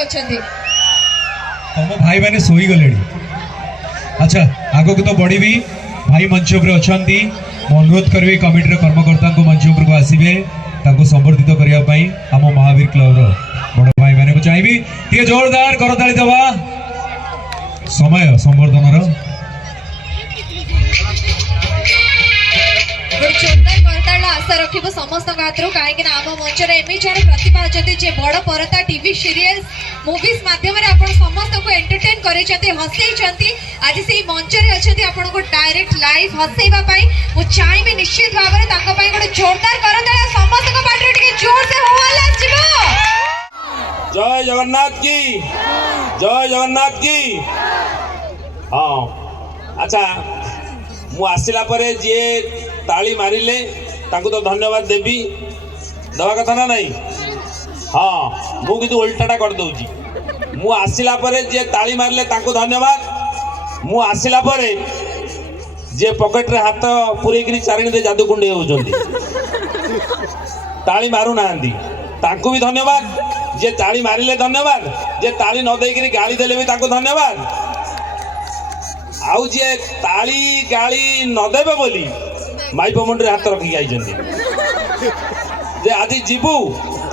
अछंती तुम भाई माने सोई गले। अच्छा आगो को तो बढ़ी भी भाई मंच उपर अछंती अनुरोध करबी कमिटी कर्मकर्ता को मंच उपर को आसीबे ताको संबर्धित करिया पई हम महावीर क्लब रो बड़ भाई माने को चाहिबी टिके जोरदार करताली दवा समय संवर्धन रो जोरदार करताल आशा रखिबो समस्त हाथरू काहेकि आम मंच रे एमि जने प्रतिभा अछंती जे बड़ परता टीवी सीरियल्स मूवीज माध्यम रे आपण समस्त को एंटरटेन करै छथि हसै छथि आज से मंच रे अछथि आपण को डायरेक्ट लाइव हसैबा पई मु चाहबे निश्चित भाव रे ताको पई गोटे जोरदार करताल समस्त को पाटरे टिके जोर से होवाला जिवो। जय जगन्नाथ की जय जगन्नाथ की। हाँ अच्छा मु आसिला परे जे ताली मारिले तांको तो धन्यवाद देवी दवा कथा ना नहीं। हाँ मु किंतु उल्टाटा कर दउची मु आसिला परे जे ताली मारिले तांको धन्यवाद मु आसिला परे जे पॉकेट रे हाथ पुरे करी चारिणी दे जादू कुंडे होउचंदी ताली मारू नांदी तांको भी धन्यवाद जे ताली मारिले धन्यवाद जे ताली न देई करी गाली देले भी तांको धन्यवाद आउ जे ताली गाली न देबे बोली माइप मुंडे हाथ रखी आइचंदी जे आदि जीवु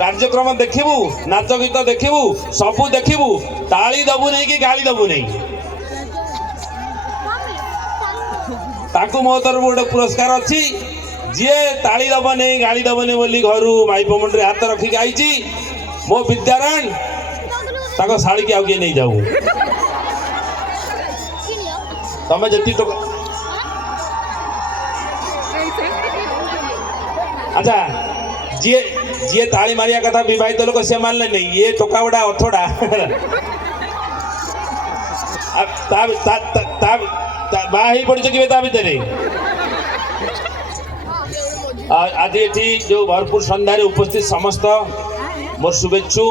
कार्यक्रम देखिबु नाच गीत देखिबु सबु देखिबु ताली दबु नहीं कि गाली दबु नहीं ताकू मो तरफ गोटे पुरस्कार अच्छी जी ताली दब नहीं गाली दब नहीं बोली घर माइप मुंडे हाथ रखिक आई मो विद्यारण ताको शाड़ी की आउ किए नहीं जाऊ तमें जी अच्छा जी जी ताली मारिया कथा विवाहित लोक से मानले नहीं ये टोका गुड़ा अथड़ा बाही पड़ी कि भितर आज ये जो भरपूर सन्धार उपस्थित समस्त मोर शुभेच्छु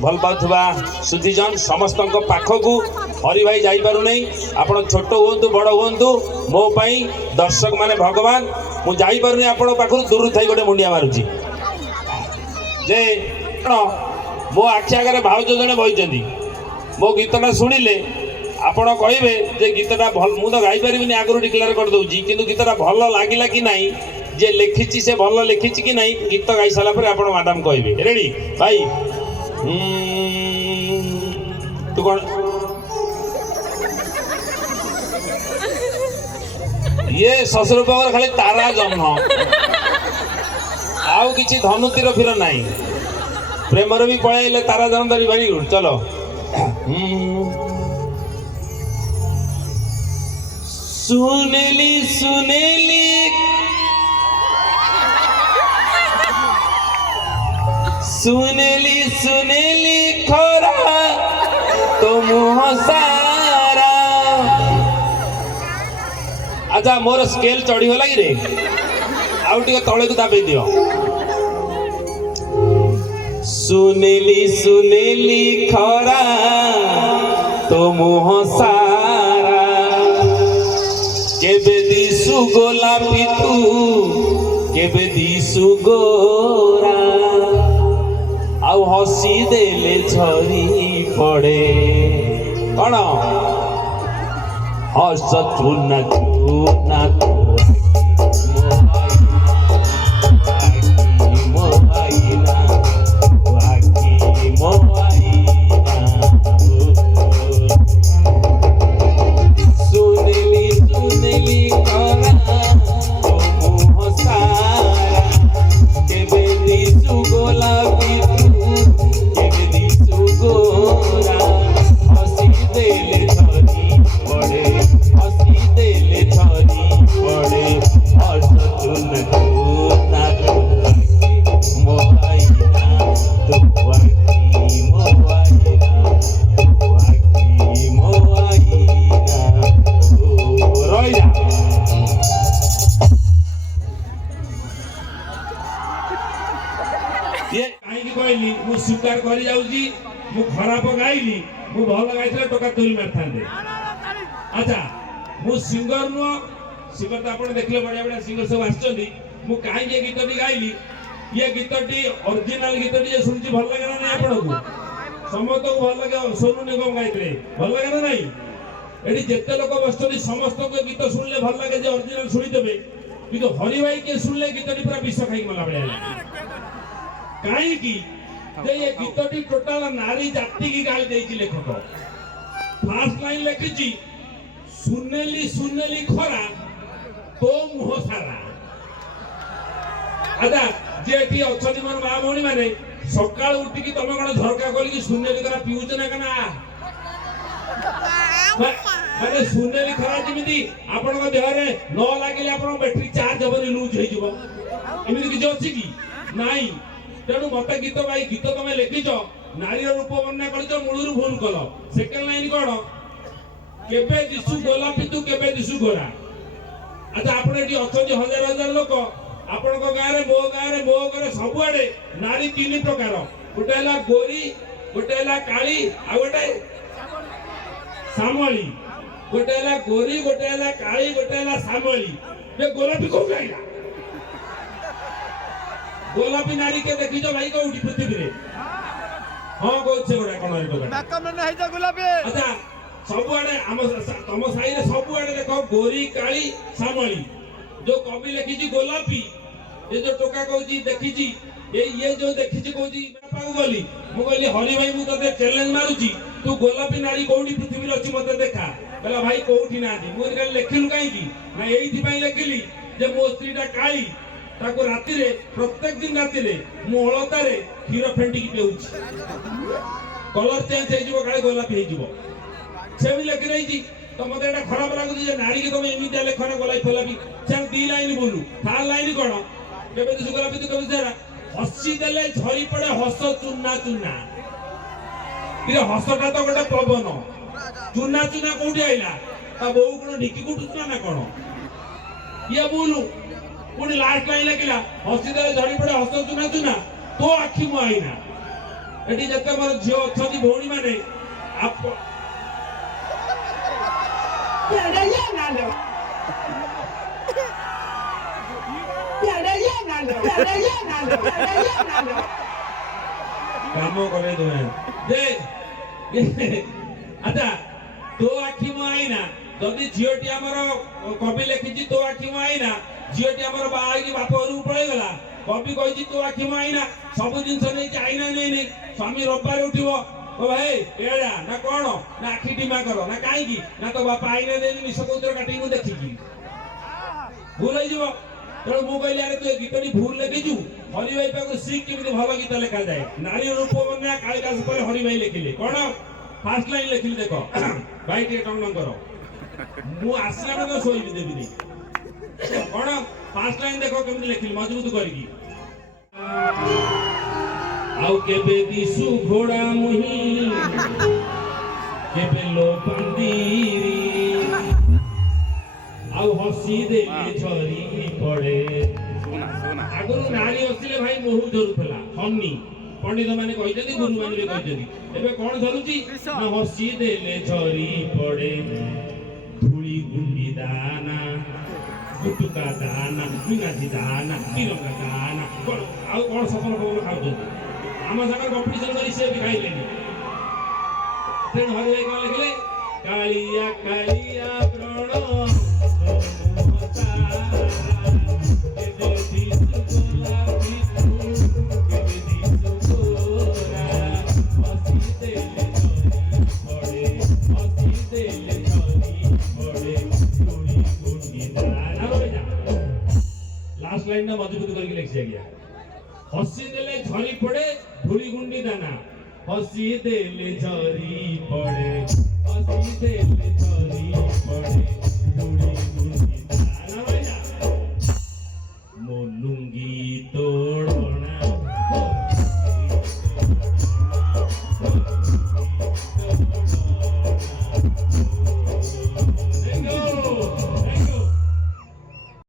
भल पाउथबा सुधीजन समस्त पाखक हरि भाई जापार नहीं आपण छोट हूँ बड़ हूँ मो पाई दर्शक माने भगवान मु जापार नहीं आपण पाखु दूर थी गोटे मुंडिया मारुची जे मो आखि आगे भाउज जड़े बही मो गीतटा शुणिले आपण कहे जे गीतटा भल मु तो गाईपारि आगु डिक्लेयर कर दूची किंतु गीतटा भल लगिला कि नहीं जे लिखी से भल लिखी कि नहीं गीत गाई सारापर आप मैडम कहे रेडी भाई तू कौन ये ससुर पगर खाली तारा जन्म आउ किसी धनुतीर फिर ना प्रेमर भी पलैले तारा जन्म धरी वेरी गुड चलो सुनेली सुनेली सुनेली सुनेली खरा तो मुँह सारा अच्छा मोर स्केल चढ़ी गला कि रे आउ टिके तले को दाबे दियो सुनेली सुनेली खरा तो मुँह सारा केबे दिसु गोलापी तू केबे दिसु गोरा आउ हसी देले झरी पड़े कौन हस चुना चुना स्वीकार कर खराब गाइली मु भल गाई टोका तोली मारि था अच्छा मु सिंगर नुह सिंगर तो आप देखले बढ़िया बढ़िया सिंगर सब आसुँच मु कहीं ये गीत गाइली ये गीत ओरिजिनल गीत शुणी भल लगे ना नहीं आपको ସମସ୍ତଙ୍କୁ ଭଲ ଲାଗେ ସୋନୁ ନିଗମ ଗାଇଥିଲେ ଭଲ ଲାଗେ ନା ନାଇଁ ଏଠି ଯେତେ ଲୋକ ବସିଛନ୍ତି ସମସ୍ତଙ୍କୁ ଗୀତ ଶୁଣିଲେ ଭଲ ଲାଗେ ଯେ ଅରିଜିନାଲ ଶୁଣିଦେବେ କିନ୍ତୁ ହରି ଭାଇ କିଏ ଶୁଣିଲେ ଗୀତଟି ପୁରା ବିଷ ଖାଇକି ମଲା ଭଳିଆ ଲାଗେ କାହିଁକି ଯେ ଏ ଗୀତଟି ଟୋଟାଲ ନାରୀ ଜାତି କି ଗାଳି ଦେଇଛି ଲେଖକ ଫାର୍ଷ୍ଟ ଲାଇନ ଲେଖିଛି ସୁନେଲି ସୁନେଲି ଖରା ତୋ ମୁହଁ ସାରା ଆଚ୍ଛା ଯେ ଏଠି ଅଛନ୍ତି ମୋର ମା ଭଉଣୀ ମାନେ ସକାଳୁ ଉଠିକି ତମେ କଣ ଝରକା କରିକି ସୁନେଲି ଖରା ପିଉଛ ନା କାନା ମାନେ ସୁନେଲି ଖରା ଯେମିତି ଆପଣଙ୍କ ଦେହରେ ନ ଲାଗିଲେ ଆପଣଙ୍କ ବ୍ୟାଟେରୀ ଚାର୍ଜ ହବନି ଲୁଜ ହେଇଯିବ ଏମିତି କିଛି ଅଛି କି ନାଇଁ ତେଣୁ ମତେ ଗୀତ ଭାଇ ଗୀତ ତମେ ଲେଖିଛ ନାରୀର ରୂପ ବର୍ଣ୍ଣନା କରିଛ ମୂଳରୁ ଭୁଲ କଲ ସେକେଣ୍ଡ ଲାଇନ କଣ କେବେ ଦିଶୁ ଗୋଲାପୀ ତୁ କେବେ ଦିଶୁ ଗୋରା ଆଚ୍ଛା ଆପଣ ଏଠି ଅଛନ୍ତି ହଜାର ହଜାର ଲୋକ ଆପଣଙ୍କ ଗାଁରେ ମୋ ଘରେ ସବୁଆଡେ ନାରୀ ତିନି ପ୍ରକାର ଗୋଟେ ହେଲା ଗୋରୀ ଗୋଟେ ହେଲା କାଳି ଆଉ ଗୋଟେ ଶ୍ୟାମଳୀ ଗୋଟେ ହେଲା ଗୋରୀ ଗୋଟେ ହେଲା କାଳି ଗୋଟେ ହେଲା ଶ୍ୟାମଳୀ ଯେ ଗୋଲାପୀ କୋଉଠି ଆଇଲା ଗୋଲାପୀ ନାରୀ କେ ଦେଖିଛ ଭାଇ କୋଉଠି ପୃଥିବୀରେ ହଁ କହୁଛେ ଗୋଟେ କଣ ଆଚ୍ଛା ସବୁଆଡେ ଆମ ତମ ସାହିରେ ସବୁଆଡେ ଦେଖ ଗୋରୀ କାଳି ଶ୍ୟାମଳୀ ଯୋଉ କବି ଲେଖିଛି ଗୋଲାପୀ ଏ ଯୋଉ ଟୋକା କହୁଛି ଦେଖିଛି ଇଏ ଯୋଉ ଦେଖିଛି କହୁଛି ବାପାକୁ ଗଲି ମୁଁ କହିଲି ହରି ଭାଇ ମୁଁ ତତେ ଚ୍ୟାଲେଞ୍ଜ ମାରୁଛି ତୁ ଗୋଲାପୀ ନାରୀ କୋଉଠି ପୃଥିବୀରେ ଅଛି ମତେ ଦେଖା କହିଲା ଭାଇ କୋଉଠି ନାହାନ୍ତି ମୁଁ କାଲି ଲେଖିଲୁ କାହିଁକି ନା ଏଇଥିପାଇଁ ଲେଖିଲି ଯେ ମୋ ସ୍ତ୍ରୀଟା କାଳି ତାକୁ ରାତିରେ ପ୍ରତ୍ୟେକ ଦିନ ରାତିରେ ମୁଁ ଅଳତାରେ କ୍ଷୀର ଫେଣ୍ଟିକି ପିଉଛି କଲର ଚେଞ୍ଜ ହେଇଯିବ କାଳେ ଗୋଲାପୀ ହେଇଯିବ ସେ ବି ଲେଖି ଦେଇଛି ତ ମତେ ଏଇଟା ଖରାପ ଲାଗୁଛି ଯେ ନାରୀ କି ତମେ ଏମିତିଆ ଲେଖନ ଗୋଲାପୀ ଫୋଲାପୀ ସେ ଦି ଲାଇନ ବୋଲୁ ଥାର୍ଡ ଲାଇନ କଣ କେବେ ଦିଶୁ ଗୋଲାପୀ ତୁ କେବେ ସାରା ହସି ଦେଲେ ଝରି ପଡେ ହସ ଚୁନା ଚୁନା ହସଟା ତ ଗୋଟେ ପବନ ଚୁନା ଚୁନା କୋଉଠି ଆଇଲା ତା ବୋଉ କଣ ଢିକି କୁଟୁଥିଲା ନା କଣ ଇଏ ବୋଲୁ ପୁଣି ଲାଷ୍ଟ ଲାଇନ ଲେଖିଲା ହସି ଦେଲେ ଝରି ପଡେ ହସ ଚୁନା ଚୁନା ତୋ ଆଖି ମୁଁ ଆଇନା ଏଠି ଯେତେ ମୋର ଝିଅ ଅଛନ୍ତି ଭଉଣୀ ମାନେ କାମ କରେ ଆଚ୍ଛା ତୋ ଆଖି ମୁଁ ଆଇନା ଯଦି ଝିଅଟି ଆମର କବି ଲେଖିଛି ତୋ ଆଖି ମୁଁ ଆଇନା ଝିଅଟି ଆମର ବାହା ହେଇକି ବାପ ଘରକୁ ପଳେଇଗଲା କବି କହିଛି ତୋ ଆଖି ମୁଁ ଆଇନା ସବୁ ଜିନିଷ ନେଇଛି ଆଇନା ନେଇନି ସ୍ୱାମୀ ରବିବାର ଉଠିବ ଓ ଭାଇ ଏଡା ନା କଣ ନା ଆଖି ଟିମା କର ନା କାହିଁକି ନା ତ ବାପା ଆଇନା ଦେଇନି ନିଶ କୌତର କାଟିକି ମୁଁ ଦେଖିକି ଭୁଲ ହେଇଯିବ ତେଣୁ ମୁଁ କହିଲି ଆରେ ତୁ ଏ ଗୀତଟି ଭୁଲ ଲେଖିଛୁ ହରି ଭାଇ ପାଖକୁ ଶିଖ କେମିତି ଭଲ ଗୀତ ଲେଖାଯାଏ ନାରୀ ରୂପ ବର୍ଣ୍ଣନା କାଳିଦାସ ପରେ ହରି ଭାଇ ଲେଖିଲେ କଣ ଫାର୍ଷ୍ଟ ଲାଇନ ଲେଖିଲି ଦେଖ ଭାଇ ଟିକେ ଟଙ୍ଗ କର ମୁଁ ଆସିଲା ବେଳକୁ ଶୋଇବି ଦେବିନି କଣ ଫାର୍ଷ୍ଟ ଲାଇନ ଦେଖ କେମିତି ଲେଖିଲି ମଜବୁତ କରିକି ଆଉ କେବେ ଦିଶୁ ଘୋଡ଼ା ମୁହିଁ କେବେ लो ପାନ୍ଦିରି ଆଉ ହସି ଦେଲେ ଝରି ପଡେ ଆଗରୁ ନାରୀ ହସିଲେ ଭାଇ ମହୁ ଧରୁଥିଲା ହନି ପଣ୍ଡିତ ମାନେ କହିଛନ୍ତି ଗୁରୁ ମାନେ ବି କହିଛନ୍ତି ଏବେ କଣ ଧରୁଛି ନା ହସି ଦେଲେ ଝରି ପଡେ ଧୂଳି ଗୁଣ୍ଡି ଦାନା ଗୁଟୁକା ଦାନା ବିନାଶୀ ଦାନା ତିରଙ୍ଗା ଦାନା ଆଉ କଣ ସଫଳ ଫଫଳ ଖାଉଛନ୍ତି ଆମ ସାଙ୍ଗରେ କମ୍ପିଟିସନ କରି ସେ ବି ଖାଇଲେନି ତେଣୁ ହରି ଭାଇ କଣ ଲେଖିଲେ କାଳିଆ କାଳିଆ ପ୍ରଣ लास्ट लाइन ना मजबूत करके लिख दिया गया हसी देले झरी पड़े धूली गुंडी दाना हसी देले झरी पड़े हसी देले